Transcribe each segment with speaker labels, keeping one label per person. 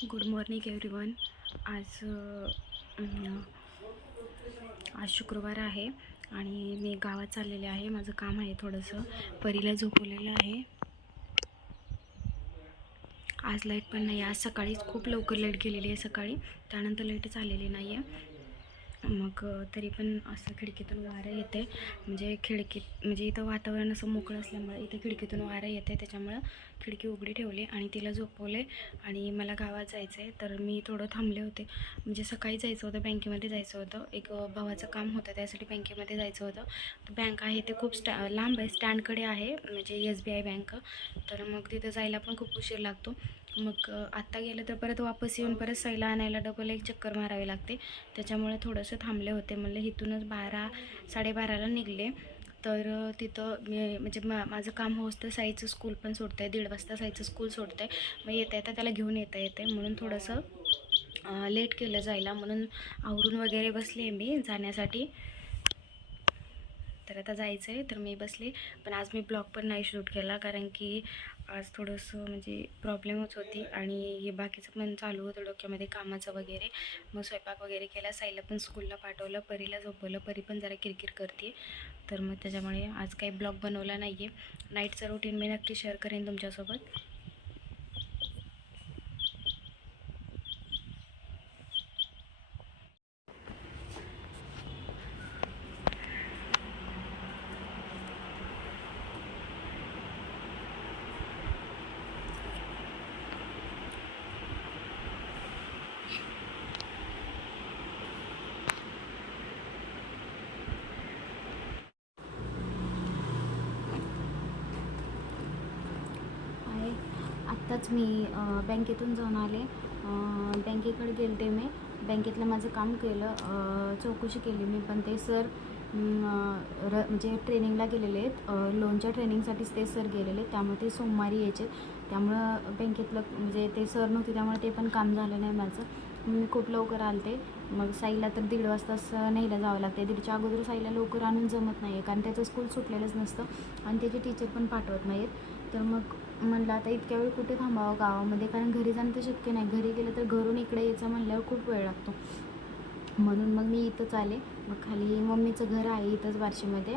Speaker 1: Good morning everyone. आज आज शुक्रवार आहे आणि मी गावात चाललेले आहे. माझं काम आहे थोडंसं. परीला झोपवलेलं आहे. आज लाइट पण नाही आज सकाळीच खूप लवकर लाइट गेलेली आहे सकाळी. त्यानंतर लाईटच आलेली नाही आहे मग तरी पण असं खिडकीतून वारं येते म्हणजे खिडकीत म्हणजे इथं वातावरण असं मोकळं असल्यामुळे इथं खिडकीतून वारं येते त्याच्यामुळं खिडकी उघडी ठेवली आणि तिला झोपवले आणि मला गावात जायचं आहे तर मी थोडं थांबले होते. म्हणजे सकाळी जायचं होतं बँकेमध्ये जायचं होतं. एक भावाचं काम होतं त्यासाठी बँकेमध्ये जायचं होतं. तर बँक आहे ते खूप स्टॅ लांब आहे स्टँडकडे आहे म्हणजे एस बी आय बँक. तर मग तिथं जायला पण खूप उशीर लागतो. मग आत्ता गेलं तर परत वापस येऊन परत सैला आणायला डबल एक चक्कर मारावी लागते. त्याच्यामुळे थोडंसं थांबले होते. म्हणलं इथूनच बारा साडेबाराला निघले. तर तिथं मी म्हणजे मा माझं काम होतं साईचं स्कूल पण सोडतं आहे दीड वाजता साईचं स्कूल सोडतं आहे मग येता येता त्याला घेऊन येता येते म्हणून थोडंसं लेट केलं जायला. म्हणून आवरून वगैरे बसले आहे मी जाण्यासाठी. तर आता जायचं आहे तर मी बसले. पण आज मी ब्लॉग पण नाही शूट केला कारण की आज थोडंसं म्हणजे प्रॉब्लेमच होती आणि हे बाकीचं पण चालू होतं डोक्यामध्ये कामाचं वगैरे. मग स्वयंपाक वगैरे केला साईला पण स्कूलला पाठवलं परीला झोपवलं. परी पण जरा किरकिर करते तर मग त्याच्यामुळे आज काही ब्लॉग बनवला नाही आहे नाईटचं रुटीन मी नक्की शेअर करेन तुमच्यासोबत आहे आत्ताच मी बँकेतून जाऊन आले. बँकेकडे गेले ते मी. बँकेतलं माझं काम केलं. चौकशी केली मी. पण ते सर र म्हणजे ट्रेनिंगला गेलेले आहेत. लोनच्या ट्रेनिंगसाठीच ते सर गेलेले त्यामुळे ते सोमवारी यायचे. त्यामुळं बँकेतलं म्हणजे ते सर नव्हते. त्यामुळे ते पण काम झालं नाही माझं. मी खूप लवकर आलते. मग साईला तर दीड वाजताच न्यायला जावं लागते दीडच्या अगोदर साईला लवकर आणून जमत नाही आहे कारण त्याचं स्कूल सुटलेलंच नसतं आणि त्याचे टीचर पण पाठवत नाहीत तर मग म्हणलं आता इतक्या वेळ कुठे थांबावं गावामध्ये? कारण घरी जाणं तर शक्य नाही. घरी गेलं तर घरून इकडे यायचं म्हणल्यावर खूप वेळ लागतो. म्हणून मग मी इथंच आले. मग खाली मम्मीचं घर आहे इथंच बार्शीमध्ये.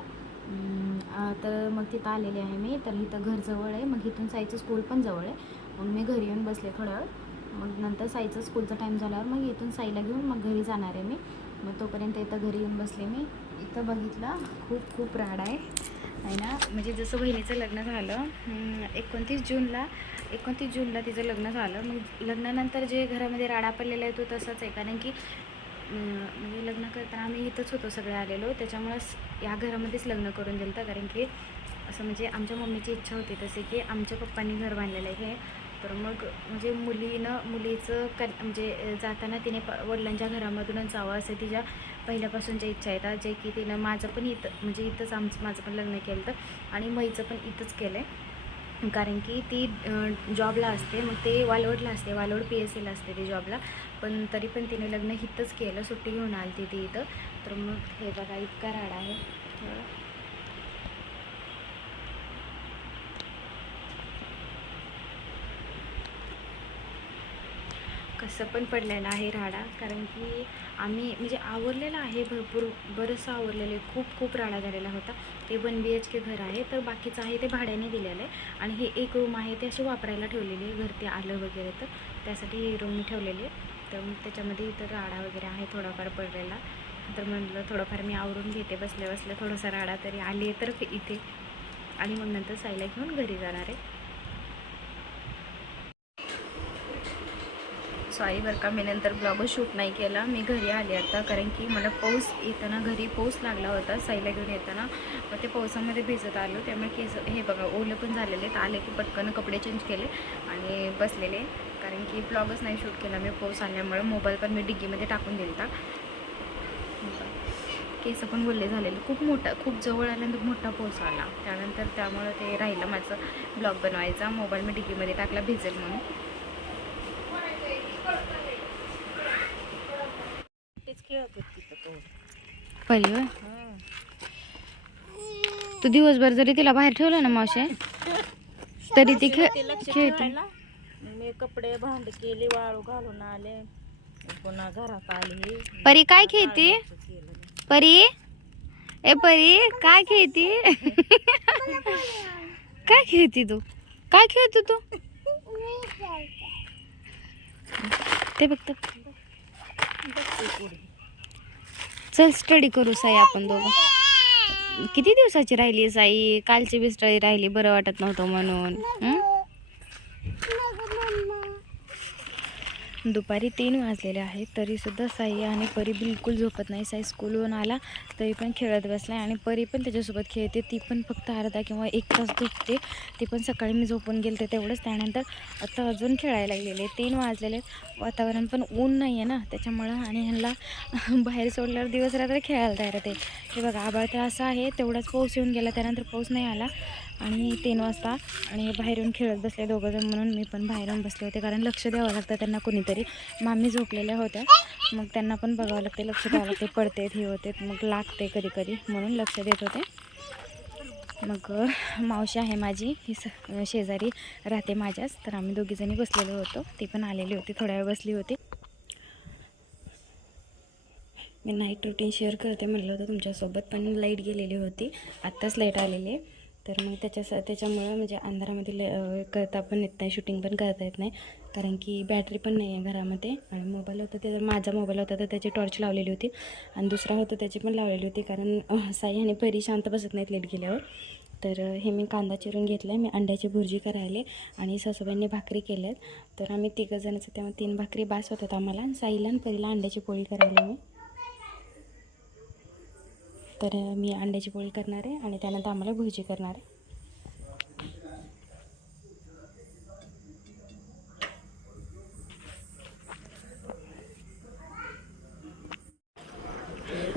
Speaker 1: तर मग तिथं आलेले आहे मी. तर इथं घर जवळ आहे. मग इथून साईचं स्कूल पण जवळ आहे. मग मी घरी येऊन बसले थोड्या वेळ. मग नंतर साईचं स्कूलचा टाईम झाल्यावर मग इथून साईला घेऊन मग घरी जाणार आहे मी. मग तोपर्यंत इथं घरी येऊन बसले मी. इथं बघितलं खूप खूप राड आहे. आहे ना? म्हणजे जसं बहिणीचं लग्न झालं एकोणतीस जूनला एकोणतीस जूनला तिचं लग्न झालं. मग लग्नानंतर जे घरामध्ये राडा पडलेला आहे तो तसाच आहे. कारण की म्हणजे लग्न करताना आम्ही इथंच होतो सगळे आलेलो. त्याच्यामुळंच या घरामध्येच लग्न करून दिलं होतं कारण की असं म्हणजे आमच्या मम्मीची इच्छा होती तसे की आमच्या पप्पांनी घर बांधलेलं आहे. हे तर मग म्हणजे मुलीनं मुलीचं क म्हणजे जाताना तिने प वडिलांच्या घरामधूनच जावं असं तिच्या पहिल्यापासूनच्या इच्छा आहेत. जे की तिनं माझं पण इथं म्हणजे इथंच आमचं माझं पण लग्न केलं होतं आणि मैचं पण इथंच केलं आहे कारण की ती जॉबला असते मग ते वालवडला असते वालवड पी एस सीला असते ती जॉबला. पण तरी पण तिने लग्न इथंच केलं सुट्टी घेऊन आली ती इथं. तर मग हे बघा इतका राडा आहे. असं पण पडलेलं आहे राडा. कारण की आम्ही म्हणजे आवरलेलं आहे भरपूर बरंचसं आवरलेलं आहे. खूप खूप राडा झालेला होता. ते वन बी एच के घर आहे. तर बाकीचं आहे ते भाड्याने दिलेलं आहे. आणि हे एक रूम आहे ते अशी वापरायला ठेवलेली आहे. घर ते आलं वगैरे तर. त्यासाठी ही रूम मी ठेवलेली आहे. तर मग त्याच्यामध्ये इथं राडा वगैरे आहे थोडाफार पडलेला. तर म्हटलं थोडंफार मी आवरून घेते. बसल्या बसल्या थोडासा राडा तरी आली आहे तर इथे. आणि मग नंतर साईला घेऊन घरी जाणार आहे. सॉरी बरं का मी नंतर ब्लॉगच शूट नाही केला. मी घरी आले आता कारण की मला पाऊस येताना घरी पाऊस लागला होता साईला घेऊन येताना. मग ते पावसामध्ये भिजत आलो त्यामुळे केस हे बघा ओलं पण झालेले आहेत. आले की पटकन कपडे चेंज केले आणि बसलेले. कारण की ब्लॉगच नाही शूट केला मी पाऊस आल्यामुळे. मोबाईल पण मी डिग्गीमध्ये टाकून दिला केस पण बोलले झालेले. खूप मोठा खूप जवळ आल्यानंतर मोठा पाऊस आला. त्यानंतर त्यामुळं ते राहिलं माझं ब्लॉग बनवायचा. मोबाईल मी डिग्गीमध्ये टाकला भिजेल म्हणून.
Speaker 2: खेळत होती तिथं तो
Speaker 1: परी होय? तू दिवसभर जरी तिला बाहेर ठेवलं ना मावशे तरी ती खेळ
Speaker 2: ते लक्ष
Speaker 1: खेळते.
Speaker 2: ठेवायला मी कपडे भांड केली वाळू घालून आले. पुन्हा घरात आली.
Speaker 1: परी काय खेळती?
Speaker 2: केलं
Speaker 1: परी? ए परी काय खेळती? काय खेळती तू? काय खेळतो तू? ते बघ. चल स्टडी करू साई आपण दोघं. किती दिवसाची राहिली साई? कालची बी स्टडी राहिली बरं वाटत नव्हतं म्हणून हं? दुपारी तीन वाजलेले आहेत तरीसुद्धा साई आणि परी बिलकुल झोपत नाही. साई स्कूलवरून आला तरी पण खेळत बसला आणि परी पण त्याच्यासोबत खेळते. ती पण फक्त अर्धा किंवा एक तास झोपते. ती पण सकाळी मी झोपून गेलते तेवढंच. त्यानंतर आता अजून खेळायला गेलेले तीन वाजलेले वातावरण पण ऊन नाही आहे ना त्याच्यामुळं आणि ह्यांना बाहेर सोडल्यावर दिवस रात्र खेळायला तयार होते हे बघा आबाळ तर असं आहे तेवढाच पाऊस येऊन गेला. त्यानंतर पाऊस नाही आला. आणि तीन वाजता आणि बाहेरून खेळत बसले दोघंजण म्हणून. मी पण बाहेरून बसले होते कारण लक्ष द्यावं लागतं त्यांना कोणीतरी. मामी झोपलेल्या होत्या. मग त्यांना पण बघावं लागते लक्ष द्यावं लागते. पडते हे होते मग लागते कधी कधी म्हणून लक्ष देत होते. मग मावशी आहे माझी ही स शेजारी राहते माझ्याच. तर आम्ही दोघीजणी बसलेलो होतो. ती पण आलेली होती थोड्या वेळ बसली होती. मी नाईट रुटीन शेअर करते म्हटलं होतं तुमच्यासोबत पण लाइट गेलेली होती. आत्ताच लाइट आलेली आहे. तर मग त्याच्या त्याच्यामुळं म्हणजे अंधारामध्ये ल करता पण येत नाही शूटिंग पण करता येत नाही. कारण की बॅटरी पण नाही आहे घरामध्ये आणि मोबाईल होता ते माझा मोबाईल होता तर त्याची टॉर्च लावलेली होती. आणि दुसरा होता त्याची पण लावलेली होती कारण साई आणि परी शांत बसत नाहीत लेट गेल्यावर. तर हे मी कांदा चिरून घेतला आहे मी अंड्याची भुर्जी करायले आणि सासूबाईंनी भाकरी केल्यात. तर आम्ही तिघं जणांचं तेव्हा तीन भाकरी बास होतात आम्हाला साईला आणि परीला अंड्याची पोळी करायला मी तर मी अंड्याची पोळी करणार आहे आणि त्यानंतर आम्हाला भुर्जी करणार आहे.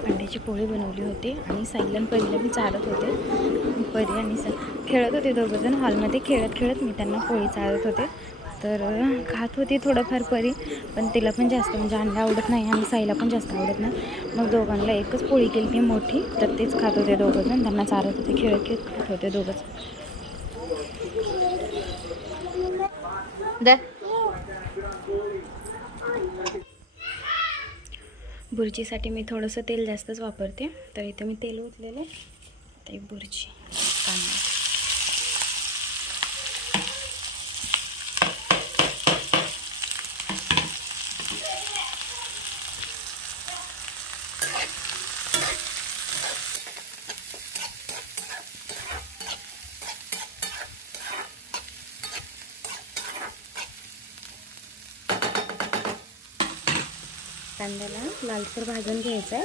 Speaker 1: अंड्याची पोळी बनवली होती आणि सायलन पहिलं परीला मी चालत होते. परी आणि सा खेळत होते दोघंजण. हॉलमध्ये खेळत खेळत मी त्यांना पोळी चालत होते. तर खात होती थोडंफार परी पण तिला पण जास्त म्हणजे अंडा आवडत नाही आणि साईला पण जास्त आवडत नाही. मग दोघांना एकच पोळी केली ती मोठी तर तेच खात होते दोघंजण त्यांना चालत होते खेळत खेळत खात होते दोघंच. द. बुर्जीसाठी मी थोडंसं तेल जास्तच वापरते. तर इथं मी तेल ओतलेलं आहे. ते बुर्जी कांदा कांद्याला लालसर भाजून घ्यायचं आहे.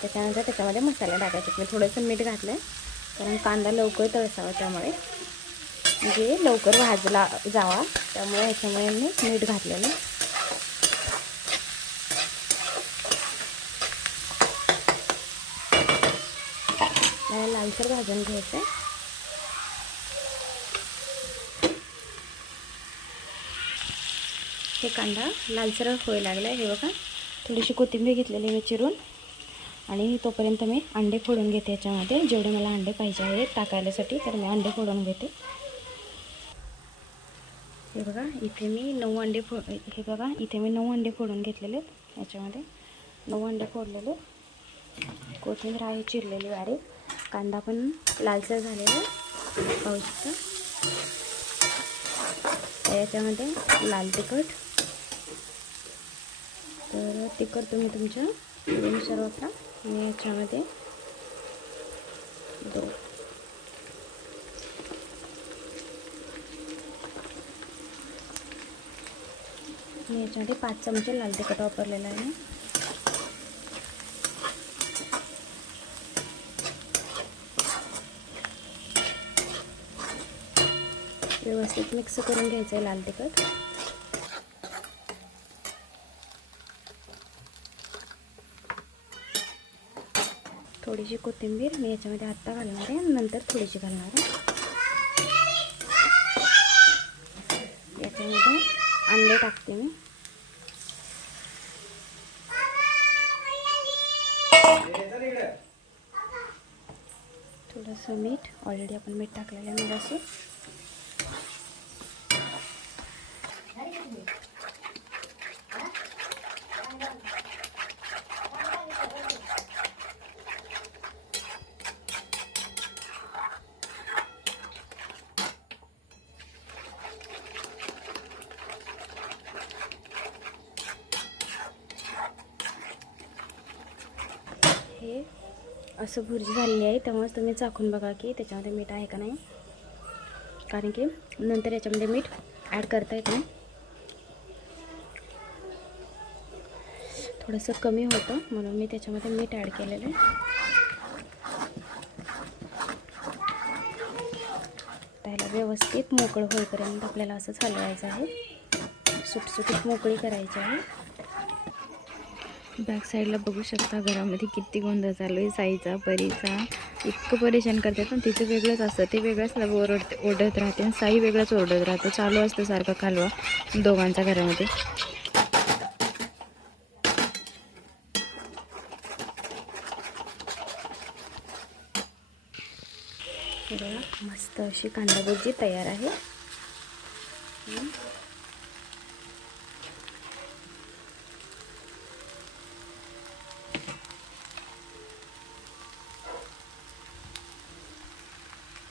Speaker 1: त्याच्यानंतर त्याच्यामध्ये मसाला टाकायचे. म्हणजे मी थोडंसं मीठ घातलं आहे कारण कांदा लवकर तळसावा त्यामुळे. म्हणजे लवकर भाजला जावा. त्यामुळे ह्याच्यामुळे मी मीठ घातलेलं. मला लालसर भाजून घ्यायचं आहे. हे कांदा लालसर होय लागला आहे हे बघा. थोडीशी कोथिंबीर घेतलेली मी चिरून. आणि तोपर्यंत मी अंडे फोडून घेते याच्यामध्ये. जेवढे मला अंडे पाहिजे आहेत टाकायलासाठी तर मी अंडे फोडून घेते. हे बघा इथे मी नऊ अंडे फो हे बघा इथे मी नऊ अंडे फोडून घेतलेले आहेत याच्यामध्ये. नऊ अंडे फोडलेले कोथिंबीर आहे चिरलेली बारीक कांदा पण लालसर झालेला आहे. पाहू शकता. याच्यामध्ये लाल तिखट तर तिखट तुम्ही तुमच्या. आवडीनुसार वापरा मी याच्यामध्ये दोन मी याच्यामध्ये पाच चमचे लाल तिखट वापरलेलं आहे. व्यवस्थित मिक्स करून घ्यायचं आहे लाल तिखट. थोडीशी कोथिंबीर मी याच्यामध्ये आत्ता घालणार आहे. नंतर थोडीशी घालणार आहे. याच्यामध्ये अंडे टाकते मी. थोडंसं मीठ. ऑलरेडी आपण मीठ टाकलेलं आहे मग असं भुर्जी झालेली आहे त्यामुळेच तुम्ही चाखून बघा की त्याच्यामध्ये मीठ आहे का नाही. कारण की नंतर याच्यामध्ये मीठ ॲड करता येत नाही. थोडंसं कमी होतं म्हणून मी त्याच्यामध्ये मीठ ॲड केलेलं आहे. त्याला व्यवस्थित मोकळं होईपर्यंत आपल्याला असंच हलवायचं आहे. सुटसुटीत मोकळी करायची आहे. बॅक साईडला बघू शकता घरामध्ये किती गोंधळ चालू आहे साईचा परीचा. इतकं परेशान करतात पण तिचं वेगळंच असतं. ते वेगळंच ओरडते ओरडत राहते आणि साई वेगळंच ओरडत राहतं. चालू असतं सारखं कालवा दोघांच्या घरामध्ये. मस्त अशी कांदा भजी तयार आहे.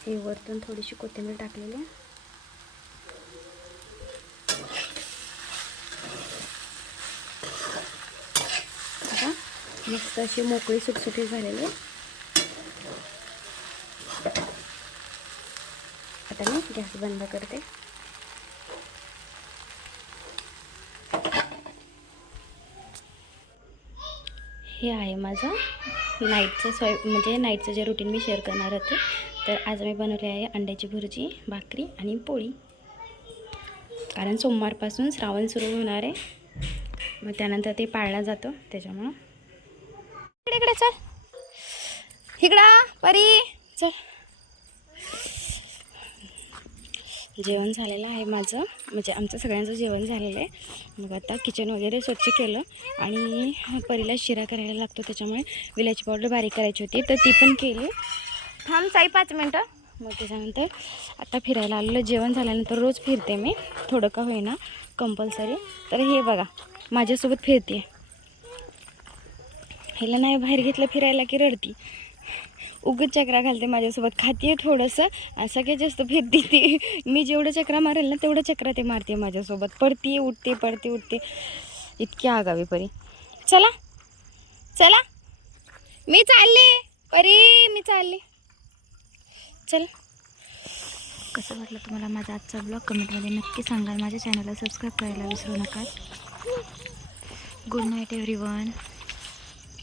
Speaker 1: हे वरतून थोडीशी कोथिंबीर टाकलेली आहे. बघा, मस्त अशी मोकळी सुटसुटी झालेली आहे. आता मी गॅस बंद करते. हे आहे माझं नाईटचं स्वय म्हणजे नाईटचं जे रुटीन मी शेअर करणार होते तर आज मी बनवले आहे अंड्याची भुर्जी भाकरी आणि पोळी. कारण सोमवारपासून श्रावण सुरू होणार आहे. मग त्यानंतर ते पाळलं जातं त्याच्यामुळं. इकडे इकडे चल. इकडं परी. चल. जेवण झालेलं आहे माझं. म्हणजे आमचं सगळ्यांचं जेवण झालेलं आहे. मग आता किचन वगैरे स्वच्छ केलं. आणि परीला शिरा करायला लागतो त्याच्यामुळे विलायची पावडर बारीक करायची होती. तर ती पण केली. थांब साई पाच मिनटं. मग त्याच्यानंतर आता फिरायला आलेलं. जेवण झाल्यानंतर रोज फिरते मी. थोडं का होईना कंपल्सरी तर हे बघा माझ्यासोबत फिरते हिला नाही बाहेर घेतलं फिरायला की रडती. उगत चक्रा घालते माझ्यासोबत. खाते थोडंसं. आणि सगळ्यात जास्त फिरते ती. मी जेवढं चक्रा मारेल ना तेवढं चक्रा ते मारते माझ्यासोबत. पडते उठते पडते उठते. इतकी आगावी परी. चला. चला. मी चालले. परी मी चालले. चल. कसं वाटलं तुम्हाला माझा आजचा ब्लॉग कमेंटमध्ये नक्की सांगाल माझ्या चॅनलला सबस्क्राईब करायला विसरू नका. Good night every one